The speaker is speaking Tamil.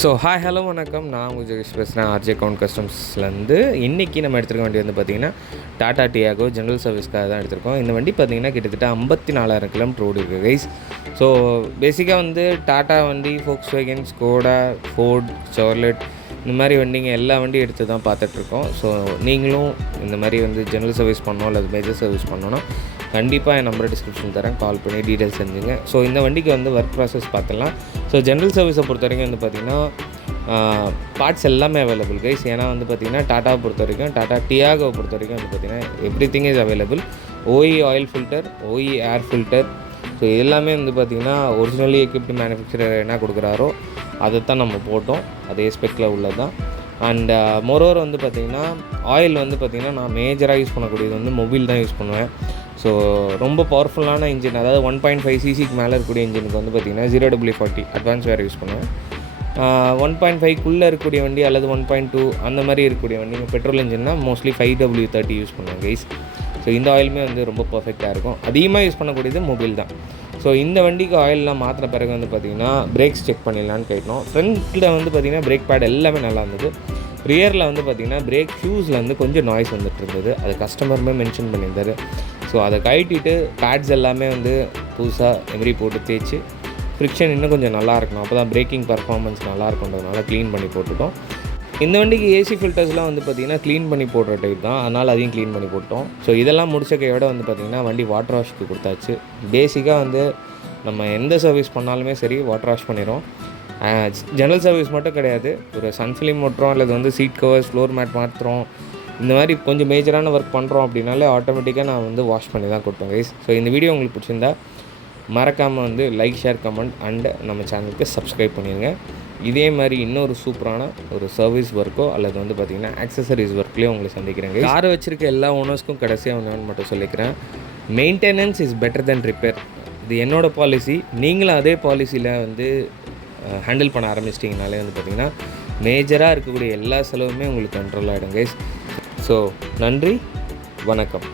ஸோ ஹாய் ஹலோ வணக்கம். நான் உங்கள் ஜெகேஷ் பேசுகிறேன் ஆர்ஜே கவுண்ட் கஸ்டம்ஸ்லேருந்து. இன்றைக்கி நம்ம எடுத்துருக்க வண்டி வந்து பார்த்திங்கன்னா டாடா டியாகோ ஜெனரல் சர்வீஸ்க்காக தான் எடுத்திருக்கோம். இந்த வண்டி பார்த்திங்கன்னா கிட்டத்தட்ட 54,000 கிலோமீட்டர் ஓடி இருக்குது கைஸ். ஸோ பேசிக்காக வந்து டாட்டா வண்டி, ஃபோக்ஸ்வேகன், ஸ்கோடா, ஃபோர்ட், சார்லட் இந்த மாதிரி வண்டிங்க எல்லா வண்டியும் எடுத்து தான் பார்த்துட்ருக்கோம். ஸோ நீங்களும் இந்த மாதிரி வந்து ஜெனரல் சர்வீஸ் பண்ணோம் அல்லது மேஜர் சர்வீஸ் பண்ணோன்னா கண்டிப்பாக என் நம்பரை டிஸ்கிரிப்ஷன் தரேன், கால் பண்ணி டீட்டெயில்ஸ் செஞ்சுங்க. ஸோ இந்த வண்டிக்கு வந்து ஒர்க் ப்ராசஸ் பார்த்துலாம். ஸோ ஜென்ரல் சர்வீஸை பொறுத்த வரைக்கும் வந்து பார்த்திங்கன்னா பார்ட்ஸ் எல்லாமே அவைலபிள் கைஸ். ஏன்னா வந்து பார்த்திங்கன்னா டாட்டாவை பொறுத்த வரைக்கும், டாட்டா டியாகோவை பொறுத்த வரைக்கும் வந்து பார்த்திங்கன்னா everything is available. OE oil filter, OE air filter, so எல்லாமே வந்து பார்த்திங்கன்னா ஒரிஜினலி எக்யூப்டு மேனுஃபேக்சரர் என்ன கொடுக்குறாரோ அதை தான் நம்ம போட்டோம், அதே ஸ்பெக்கில் உள்ளது தான். அண்ட் மோரோவர் வந்து பார்த்திங்கன்னா ஆயில் வந்து பார்த்திங்கன்னா நான் மேஜராக யூஸ் பண்ணக்கூடியது வந்து மொபைல் தான் யூஸ் பண்ணுவேன். ஸோ ரொம்ப பவர்ஃபுல்லான இன்ஜின், அதாவது 1.5 சிசிக்கு மேலே இருக்கக்கூடிய இன்ஜினுக்கு வந்து பார்த்திங்கன்னா 0W40 அட்வான்ஸ் வேறு யூஸ் பண்ணுவேன். 1.5க்குள்ளே இருக்கக்கூடிய வண்டி அல்லது 1.2 அந்த மாதிரி இருக்கக்கூடிய வண்டி பெட்ரோல் இன்ஜின்னா மோஸ்ட்லி 5W30 யூஸ் பண்ணுவேன் கைஸ். ஸோ இந்த ஆயிலுமே வந்து ரொம்ப பர்ஃபெக்டாக இருக்கும். அதிகமாக யூஸ் பண்ணக்கூடியது மொபைல் தான். ஸோ இந்த வண்டிக்கு ஆயிலெலாம் மாற்றின பிறகு வந்து பார்த்திங்கன்னா பிரேக்ஸ் செக் பண்ணிடலான்னு கேட்டோம். ஃப்ரண்ட்டில் வந்து பார்த்திங்கன்னா பிரேக் பேட் எல்லாமே நல்லா இருந்தது. ரியரில் வந்து பார்த்திங்கன்னா பிரேக் ஷூஸில் வந்து கொஞ்சம் நாய்ஸ் வந்துட்டு இருந்தது. அது கஸ்டமருமே மென்ஷன் பண்ணியிருந்தார். ஸோ அதை கழட்டிட்டு பேட்ஸ் எல்லாமே வந்து புதுசாக எம்ரி போட்டு தேய்ச்சி ஃப்ரிக்ஷன் இன்னும் கொஞ்சம் நல்லா இருக்கணும், அப்போ தான் பிரேக்கிங் பர்ஃபார்மன்ஸ் நல்லா இருக்குன்றதுனால க்ளீன் பண்ணி போட்டுட்டோம். இந்த வண்டிக்கு ஏசி ஃபில்டர்ஸ்லாம் வந்து பார்த்திங்கன்னா க்ளீன் பண்ணி போடுற டைப் தான், அதனால் அதையும் க்ளீன் பண்ணி போட்டோம். ஸோ இதெல்லாம் முடிச்ச கையோட வந்து பார்த்திங்கன்னா வண்டி வாட்டர் வாஷ்க்கு கொடுத்தாச்சு. பேசிக்காக வந்து நம்ம எந்த சர்வீஸ் பண்ணாலுமே சரி வாட்டர் வாஷ் பண்ணிடுறோம். ஜெனரல் சர்வீஸ் மட்டும் கிடையாது, ஒரு சன்ஃபிலிம் ஓட்டுறோம் அல்லது வந்து சீட் கவர்ஸ், ஃப்ளோர் மேட் மாற்றுறோம், இந்த மாதிரி கொஞ்சம் மேஜரான ஒர்க் பண்ணுறோம் அப்படின்னாலே ஆட்டோமேட்டிக்காக நான் வந்து வாஷ் பண்ணி தான் கொடுப்பேன் கைஸ். ஸோ இந்த வீடியோ உங்களுக்கு பிடிச்சிருந்தா மறக்காமல் வந்து லைக், ஷேர், கமெண்ட் அண்டு நம்ம சேனலுக்கு சப்ஸ்கிரைப் பண்ணிடுங்க. இதே மாதிரி இன்னொரு சூப்பரான ஒரு சர்வீஸ் ஒர்க்கோ அல்லது வந்து பார்த்திங்கன்னா ஆக்சசரிஸ் ஒர்க்லேயும் உங்களை சந்திக்கிறேங்க. காரை வச்சுருக்க எல்லா ஓனர்ஸ்க்கும் கடைசியாக ஒன்று மட்டும் சொல்லிக்கிறேன், maintenance is better then repair. இது என்னோடய பாலிசி. நீங்களும் அதே பாலிசியில் வந்து ஹேண்டில் பண்ண ஆரம்பிச்சிட்டிங்கனாலே வந்து பார்த்திங்கன்னா மேஜராக இருக்கக்கூடிய எல்லா செலவுமே உங்களுக்கு கண்ட்ரோல் ஆகிடும் கைஸ். ஸோ நன்றி, வணக்கம்.